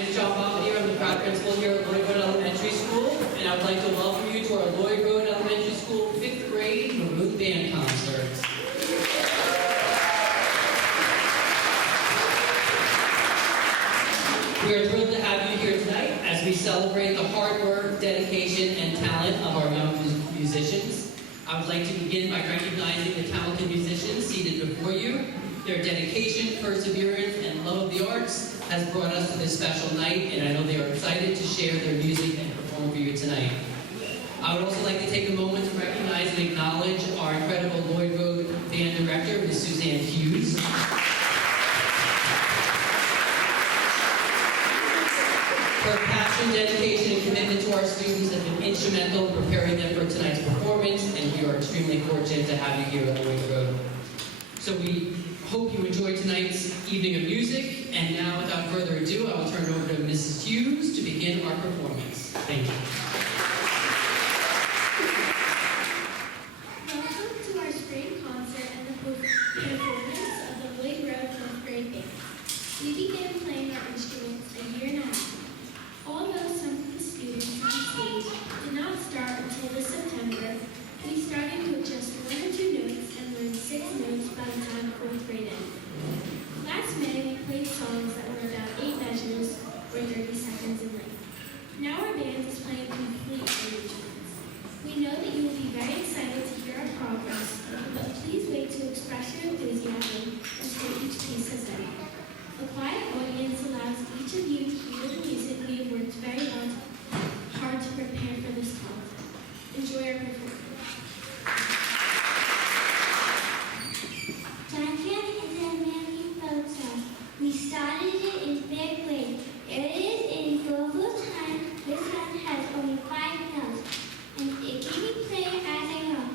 Principal here at Lloyd Road Elementary School, and I would like to welcome you to our Lloyd Road Elementary School 5th grade Maroon Band concert. We are thrilled to have you here tonight as we celebrate the hard work, dedication, and talent of our young musicians. I would like to begin by recognizing the talented musicians seated before you. Their dedication, perseverance, and love of the arts has brought us to this special night, and I know they are excited to share their music and perform for you tonight. I would also like to take a moment to recognize and acknowledge our incredible Lloyd Road Band Director, Ms. Suzanne Hughes. Her passion, dedication, and commitment to our students has been instrumental in preparing them for tonight's performance, and we are extremely fortunate to have you here at Lloyd Road. So we hope you enjoy tonight's evening of music, and now without further ado, I will turn it over to Mrs. Hughes to begin our performance. Thank you. Welcome to our spring concert and the performance of the Lloyd Road 5th grade band. We began playing our instruments a year and a half. Although some of the students on stage did not start until this September, we started with just 1 or 2 notes and learned 6 notes by the time 4th grade ended. Last May, we played songs that were about 8 measures or 30 seconds in length. Now our band is playing complete arrangements. We know that you will be very excited to hear our progress, but please wait to express your enthusiasm until each piece has ended. A quiet audience allows each of you to hear the music we have worked very hard to prepare for this concert. Enjoy our performance. We started it in 5th grade. It is in global time. This one has only 5 notes, and it can be played as a home.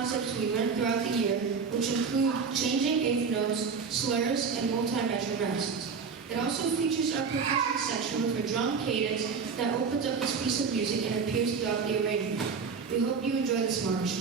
concepts we learned throughout the year, which include changing eighth notes, slurs, and multi-measure rests. It also features our percussion section with a drum cadence that opens up this piece of music and appears throughout the arrangement. We hope you enjoy this march.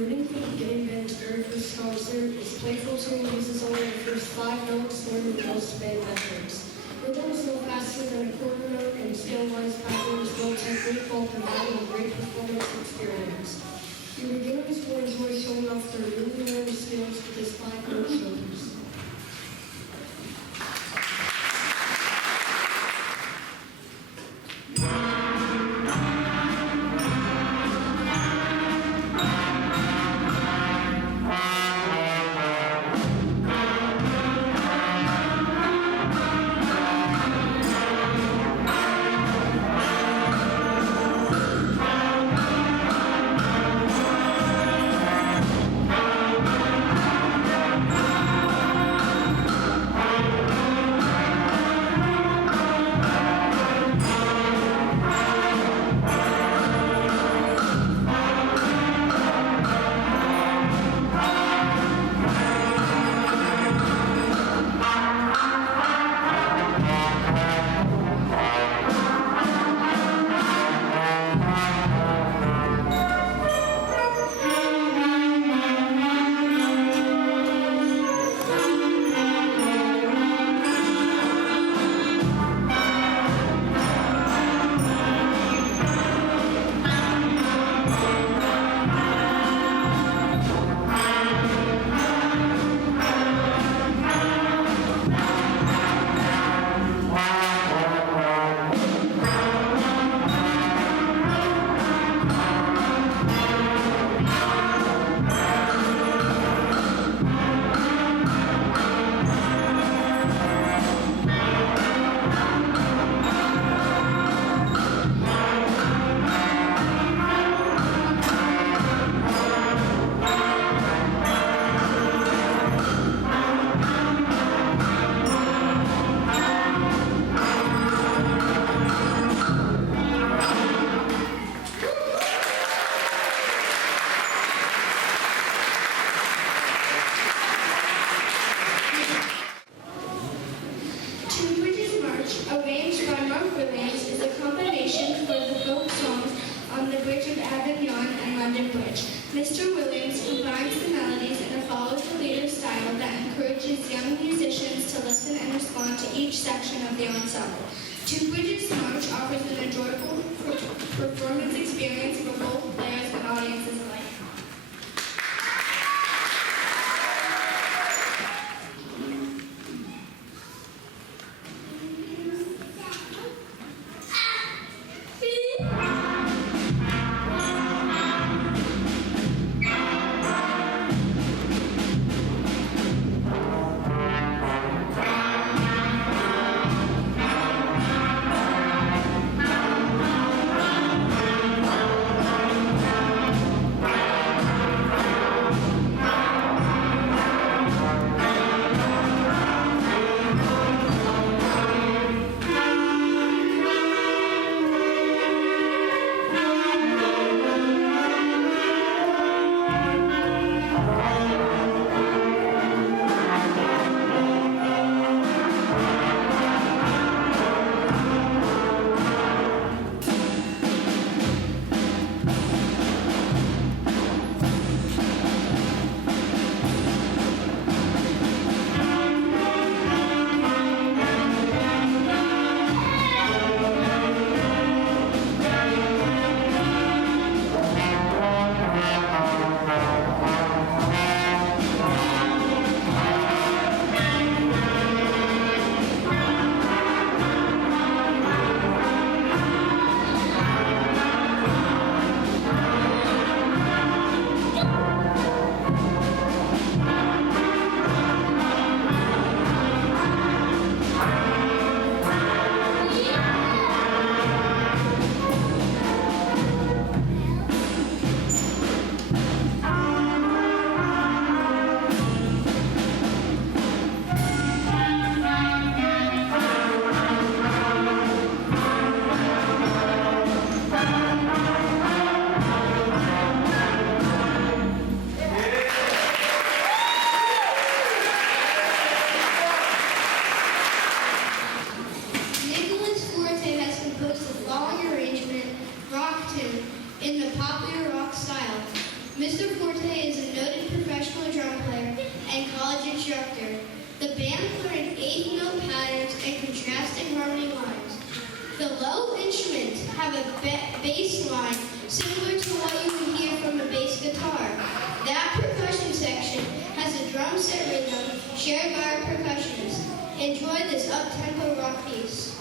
Learning from the beginning band's very first concert is playful tune uses only the first 5 notes learned in most band methods. Rhythm is no faster than a quarter note and skill-wise pattern is well technique while providing a great performance experience. Your beginners will enjoy showing off their newly learned skills with this 5-note shoulders. level. Two Bridges March offers an enjoyable performance experience for both players and audiences alike. Mr. Forte is a noted professional drum player and college instructor. The band learned 8-note patterns and contrasting harmony lines. The low instruments have a bass line similar to what you would hear from a bass guitar. That percussion section has a drum set rhythm shared by our percussionists. Enjoy this up-tempo rock piece.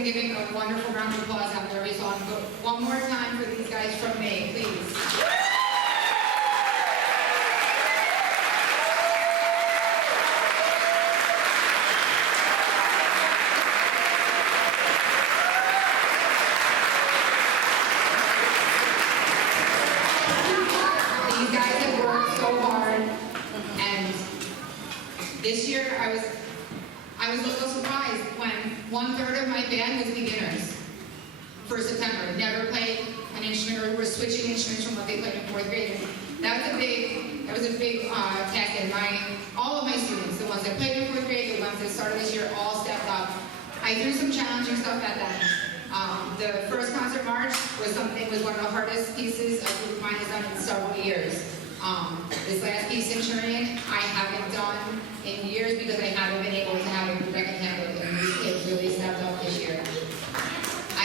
in giving a wonderful round of applause after every song. But one more time for these guys from May, please. These guys have worked so hard, and this year I was a little surprised when 1/3 of my band was beginners for September. Never played an instrument, or were switching instruments from what they played in 4th grade. And that was a big task. And all of my students, the ones that played in 4th grade, the ones that started this year, all stepped up. I threw some challenging stuff at them. The first concert march was one of the hardest pieces a group of mine has done in several years. This last piece, Centurion, I haven't done in years because I haven't been able to have a group that can handle it, and these kids really stepped up this year. I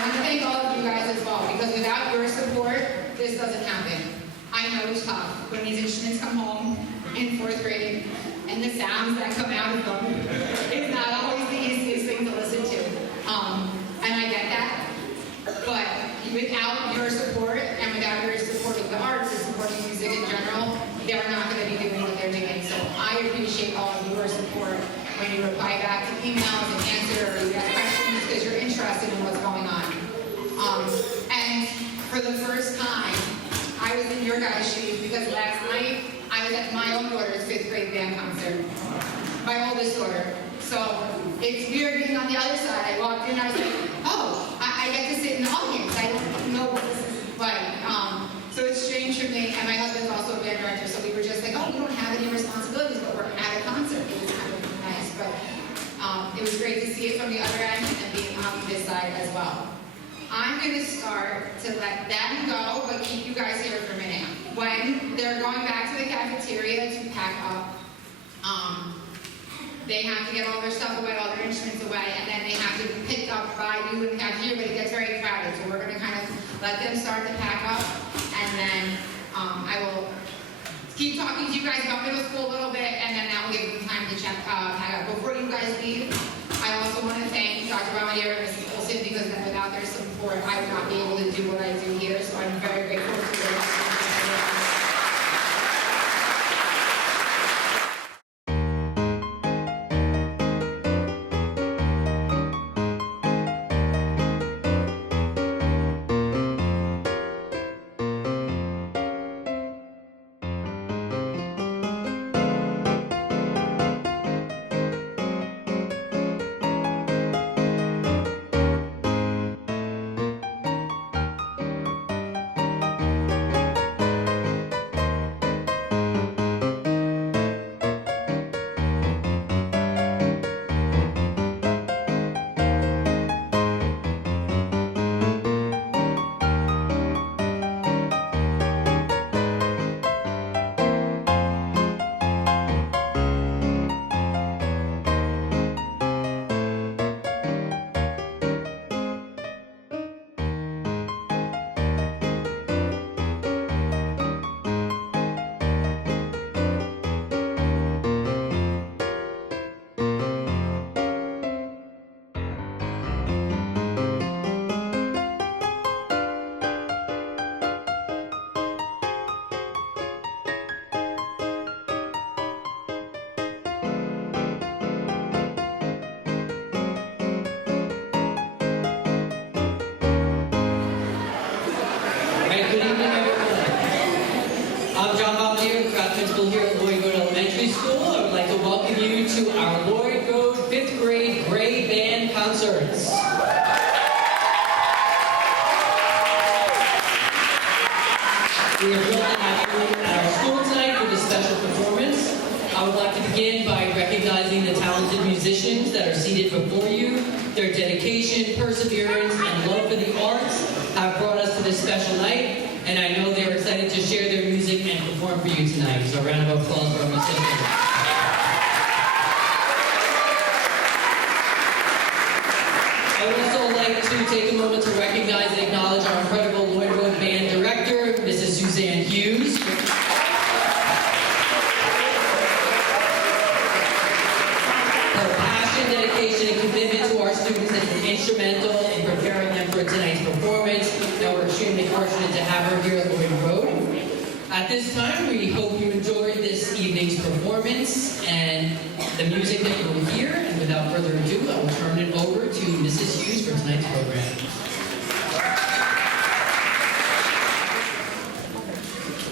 want to thank all of you guys as well, because without your support, this doesn't happen. I know it's tough when these instruments come home in 4th grade, and the sounds that come out of them is not always the easiest thing to listen to. And I get that, but without your support, and without your support of the arts and supporting music in general, they're not going to be doing what they're doing. So I appreciate all of your support when you reply back to emails and answer, or you ask questions because you're interested in what's going on. And for the first time, I was in your guys' shoes, because last night I was at my own daughter's 5th grade band concert, my oldest daughter. So it's weird being on the other side. I walked in, I was like, oh, I get to sit in the audience. I don't know what this is like. So it's strange for me, and my husband's also a band director, so we were just like, oh, we don't have any responsibilities, but we're at a concert. It was kind of nice, but it was great to see it from the other end and being on this side as well. I'm going to start to let them go, but keep you guys here for a minute. When they're going back to the cafeteria to pack up, they have to get all their stuff away, all their instruments away, and then they have to be picked up by you in the cafeteria, but it gets very crowded. So we're going to kind of let them start to pack up, and then I will keep talking to you guys about middle school a little bit, and then that will give them time to pack up. Before you guys leave, I also want to thank Dr. Bombardier and Mrs. Olson, because without their support, I would not be able to do what I do here, so I'm very grateful to them. Principal here at Lloyd Road Elementary School. I would like to welcome you to our Lloyd Road 5th grade Gray Band concerts. We are thrilled to have you at our school tonight for this special performance. I would like to begin by recognizing the talented musicians that are seated before you. Their dedication, perseverance, and love for the arts have brought us to this special night. And I know they're excited to share their music and perform for you tonight. So a round of applause for our musicians. I would also like to take a moment to recognize and acknowledge our incredible Lloyd Road Band Director, Mrs. Suzanne Hughes. At this time, we hope you enjoyed this evening's performance and the music that you will hear. And without further ado, I will turn it over to Mrs. Hughes for tonight's program.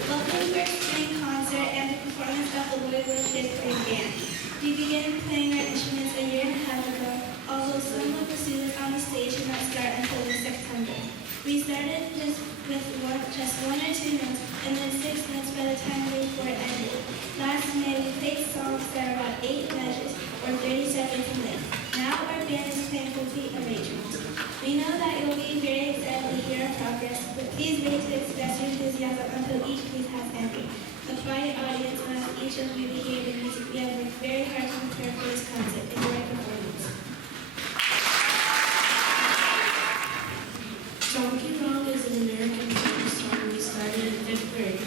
Welcome to our spring concert and the performance of the Lloyd fifth grade band. We began playing our instruments a year and a half ago, although some of the students on the stage did not start until this September. We started just with just one or two notes, and then 6 notes by the time the report ended. Last May, we played songs that are about 8 measures, or 30 seconds in length. Now our band is playing complete arrangements. We know that you'll be very excited to hear our progress, but please wait to express your enthusiasm until each piece has ended. The quiet audience will ask each of you to hear the music. We have worked very hard to prepare for this concert. Enjoy our performance. Donkey Kong is an American folk song we started in 5th grade.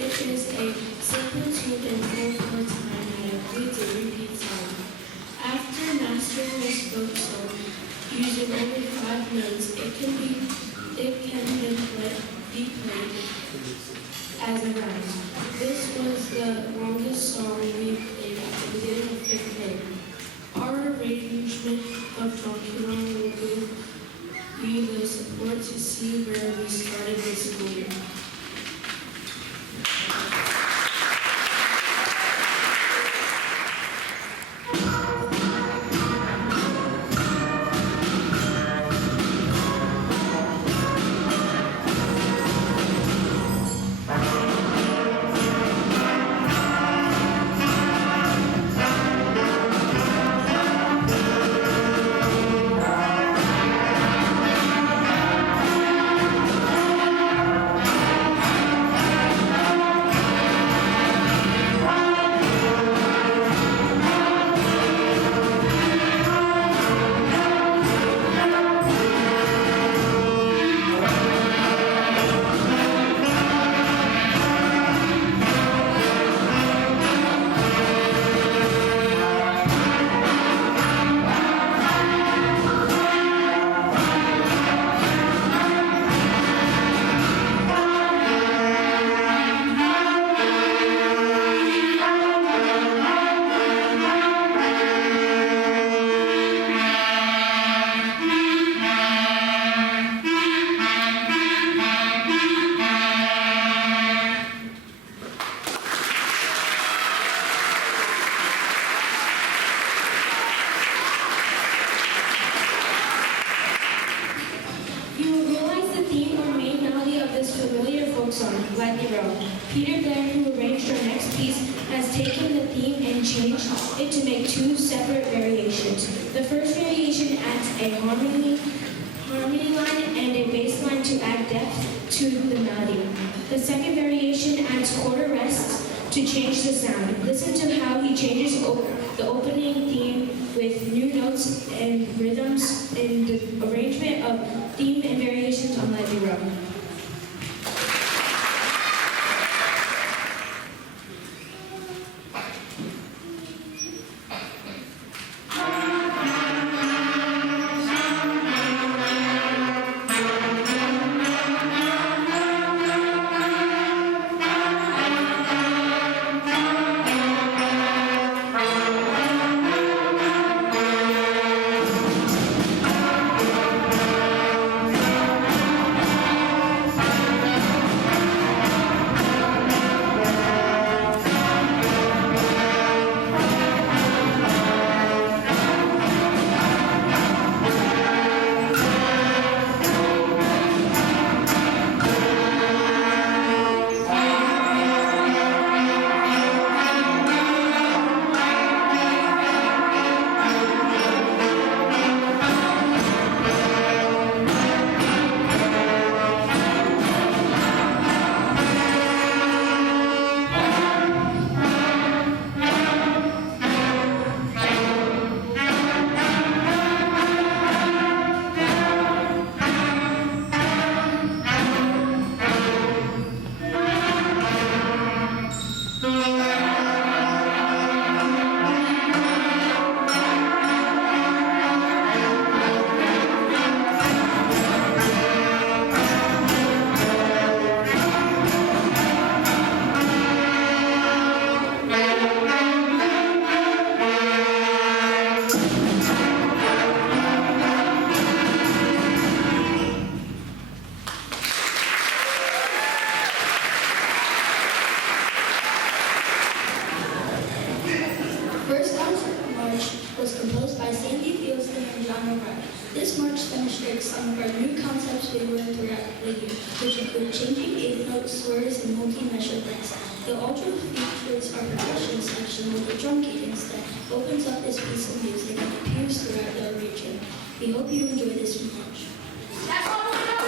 It is a simple tune in 4/4 time that includes a repeat song. After mastering this folk song, using only 5 notes, it can then be played as a rhyme. This was the longest song we played at the beginning of 5th grade. Our arrangement of Donkey Kong will give you the support to see where we started this school year. Peter Blair, who arranged our next piece, has taken the theme and changed it to make 2 separate variations. The first variation adds a harmony line and a bass line to add depth to the melody. The second variation adds quarter rests to change the sound. Listen to how he changes the opening theme with new notes and rhythms in the arrangement of theme and variations on Let Me Roam. This march demonstrates some of our new concepts we learned throughout the year, which include changing eighth note slurs and multi-measure breaks. It also features our percussion section with a drum cadence that opens up this piece of music and appears throughout the region. We hope you enjoy this march. That's all we know.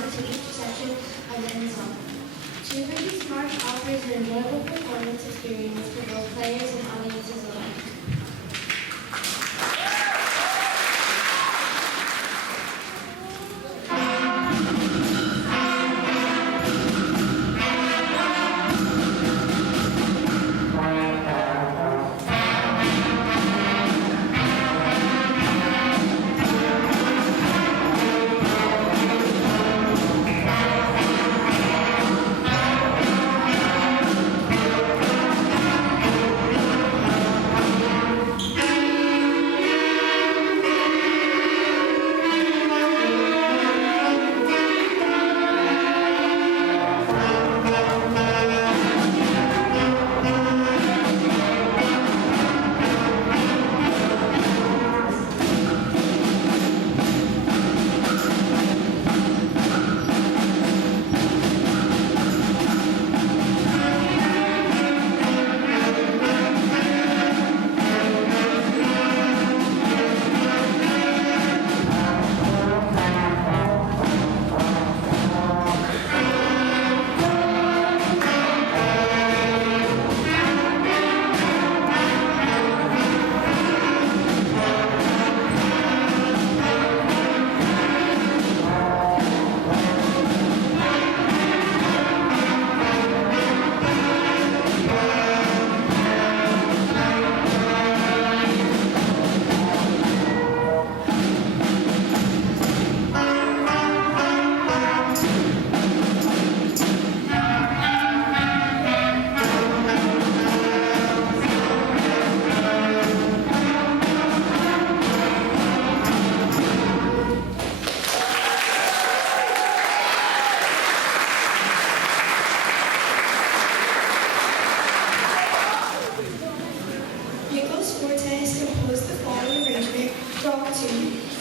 respond to each section of the ensemble. Tuber's March offers an enjoyable performance experience for both players and audiences alike.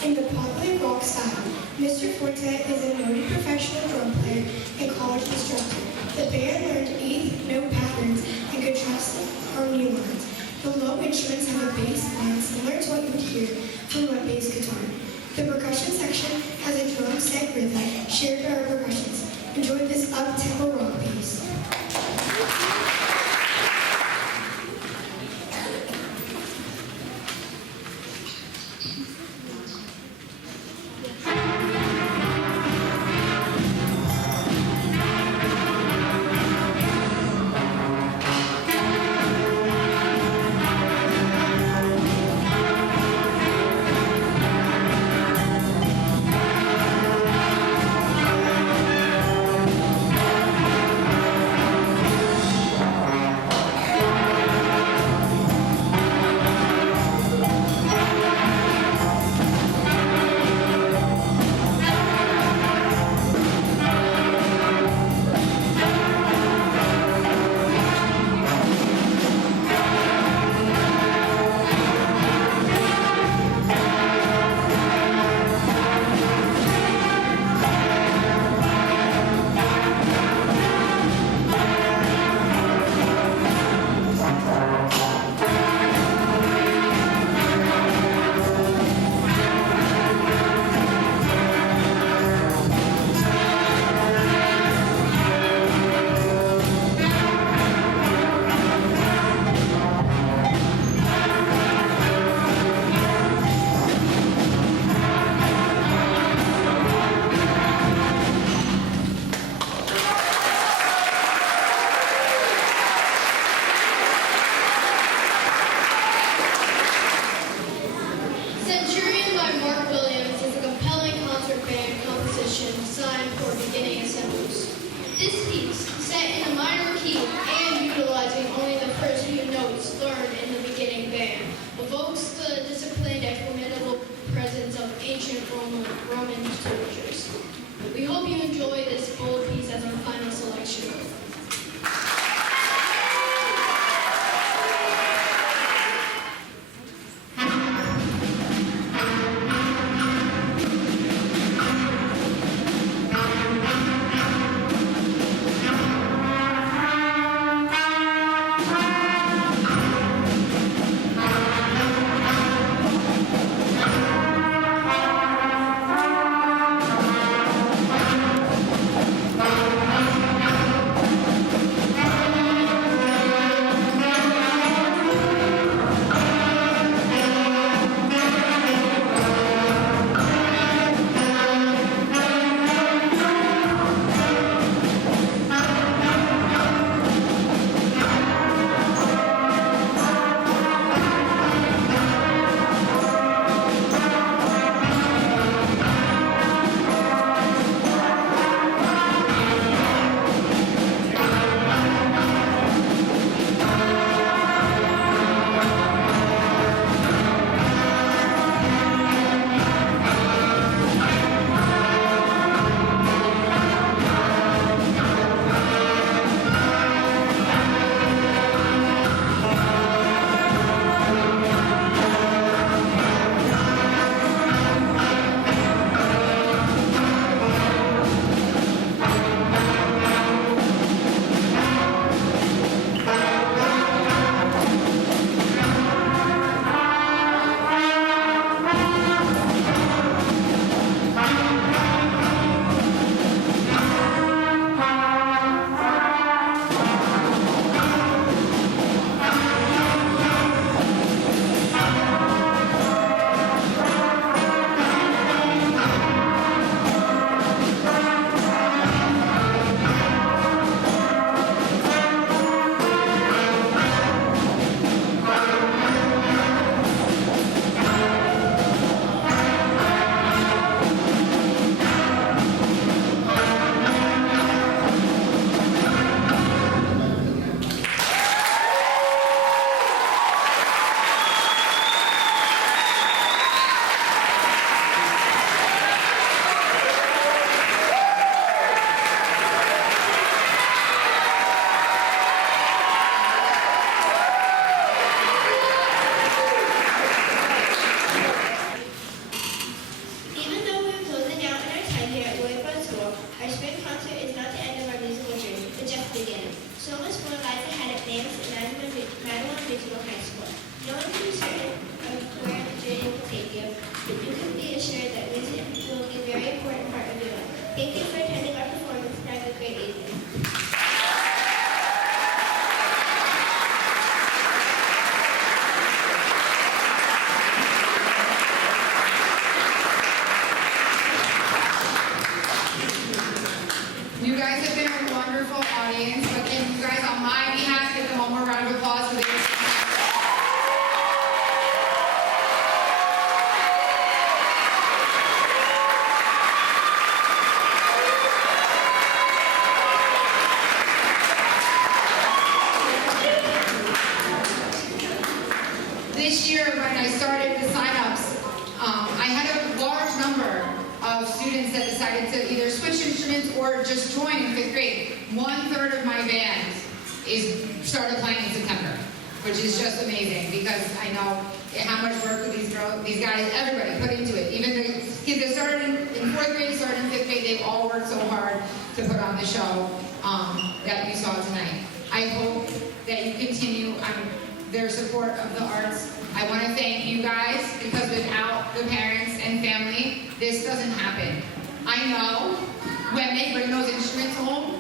In the popular rock style, Mr. Forte is a noted professional drum player and college instructor. The band learned eighth note patterns and contrasted harmony lines. The low instruments have a bass line similar to what you would hear from a bass guitar. The percussion section has a drum set rhythm shared by our percussionists. Enjoy this up-tempo rock piece. students that decided to either switch instruments or just join in 5th grade. 1/3 of my band started playing in September, which is just amazing because I know how much work these guys, everybody put into it. Even the kids that started in 4th grade, started in 5th grade, they've all worked so hard to put on the show that you saw tonight. I hope that you continue their support of the arts. I want to thank you guys because without the parents and family, this doesn't happen. I know when they bring those instruments home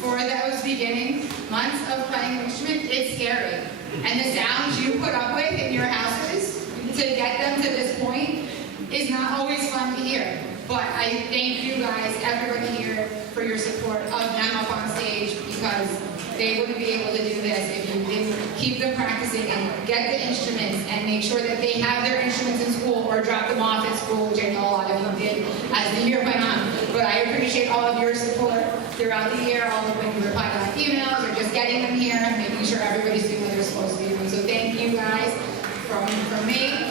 for those beginning months of playing an instrument, it's scary. And the sounds you put up with in your houses to get them to this point is not always fun to hear. But I thank you guys, everybody here, for your support of them up on stage because they wouldn't be able to do this if you didn't keep them practicing and get the instruments and make sure that they have their instruments in school or drop them off at school, which I know a lot of them did as the year went on. But I appreciate all of your support throughout the year, all of when you replied on emails or just getting them here and making sure everybody's doing what they're supposed to be doing. So thank you guys from me.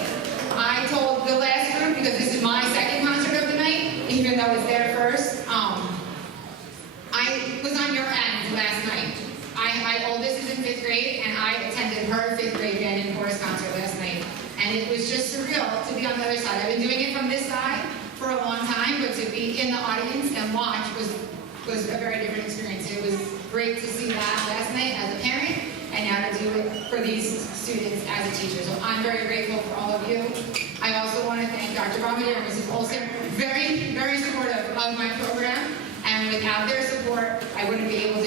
I told the last group, because this is my second concert of the night, even though it's their first, I was on your end last night. My oldest is in 5th grade, and I attended her 5th grade band and chorus concert last night. And it was just surreal to be on the other side. I've been doing it from this side for a long time, but to be in the audience and watch was a very different experience. It was great to see that last night as a parent, and now to do it for these students as a teacher. So I'm very grateful for all of you. I also want to thank Dr. Bombardier and Mrs. Olsen, very, very supportive of my program. And without their support, I wouldn't be able to